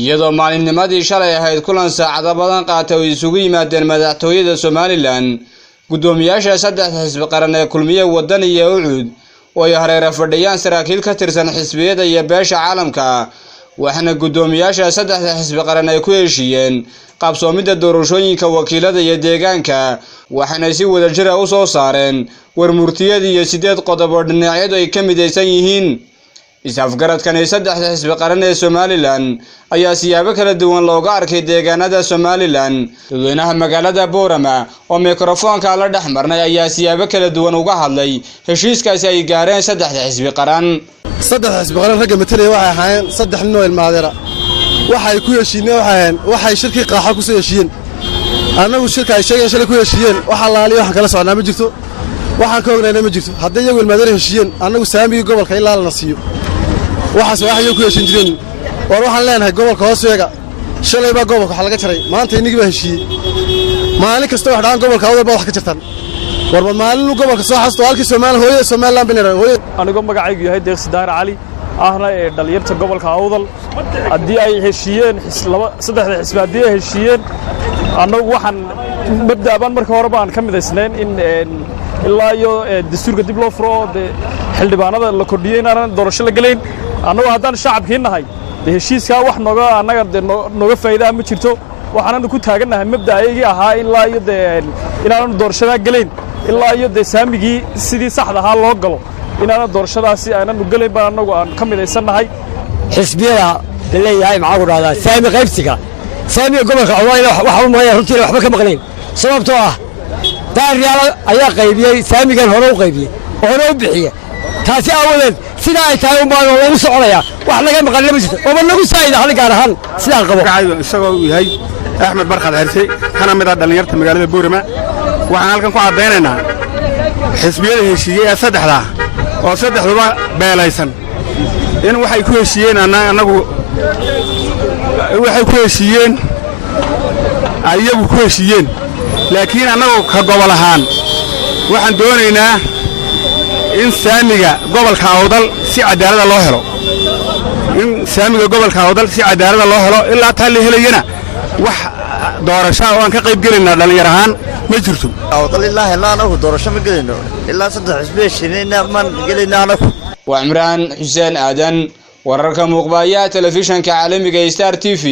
iyadoo maalinnimadii shalay ahayd kulan saacado badan qaatay oo isugu yimaadeen madaxtooyada Somaliland gudoomiyaasha saddex xisbi qaran ee kulmiye waddan iyo ucud oo ay hareer fadhiyaan saraakiil ka tirsan xisbiyada iyo beesha caalamka waxaana gudoomiyaasha saddex xisbi qaran ay ku heshiiyeen qabsoomida doorashooyinka wakiilada iyo deegaanka waxaana si wadajir ah u soo saareen warmurtiyada iyo 8 qodob oo dhinacyadu ay ka midaysan yihiin isafgaradkan saddex xisbi qaran ee Somaliland ayaa siyaabo kala duwan looga arkay deegaanada Somaliland dadweynaha magaalada Boorama oo mikrofoonka la dhaxmarnay ayaa siyaabo kala duwan uga hadlay heshiiskaasi ay gaareen saddex xisbi qaran ragga matalay waxay ahaayeen saddex nin oo ilmaadeera waxay ku heshiineen waxay shirkii qaaxa ku soo heshiiyeen anagu shirka ay sheegeen shalay ku heshiiyeen waxa laaliyo wax kala socnaa ma jirto waxaan ka ognaynaa ma jirto haddii iyagu ilmaadeera heshiiyeen anagu saamiga gobolka ilaa la nasiyo waxaas waxay ku heshiin jireen waxaan leenahay gobolka hooseega shalay baa gobolka waxa laga jaray maanta inagii baa heshiiyey maalin kasta wax dhacaan gobolka awdal baa wax ka jirtaan warba maalin gobolka soo xasto halkii Somaliland binara anigoo magacaygu yahay Deeq Sidaar Cali ahna ee dhalinyarta gobolka awdal haddii ay heshiiyeen saddexda xisbi haddii ay heshiiyeen anagu waxaan mabda'ban marka hore baan ka midaysnayn in ilaa iyo dastuurka dib loo furo xildhibaanada la kordhiyay inaan doorasho la galeyn anagu haddaan shacabkii nahay heshiiska wax nooga faa'iido ma jirto waxaanu ku taaganahay mabda'aygii ahaa ilaa iyo inaan doorashada galeyn ilaa iyo saamigii sidii saxda ahaa loo galo inaan doorashadaasi aanu galeyn baan anagu aan ka midaysanahay xisbiyada leeyahay maxaa ku dhahdaa saami qaybsiga saamiga gobolka Awdal waxa uu maray runtii waxba ka maqleen sababtoo ah taariikhda ayaa qaybiyay saamigan hore u qaybiyay hore u bixiyay taasi awadeed sida ay tahay u baahan lagu soconaya wax laga maqan lama jirto oo lagu saayida hal gaar ahaan sida qabo isagoo yahay Axmed Barkad Xirsi kana mid ah dhalinyarta magaalada Boorama waxaan halkan ku cadeynaynaa xisbiyada heshiiyay saddexda oo saddexduba beelaysan in waxay ku heshiiyeen anagu waxay ku heshiiyeen ayagu ku heshiiyeen laakiin anagu ka gobol ahaan waxaan doonaynaa in saamiga gobolka Awdal si cadaalad loo helo ilaa taa la helayna wax doorasho oo aan ka qayb galinaa dhalinyar ahaan ma jirto Awdal ilaa anagu doorasho ma galino ilaa saddex xisbi heshiinayna man galina anagu waa Imraan Xuseen Aadan wararka muuqbaaya telefishanka caalamiga Star TV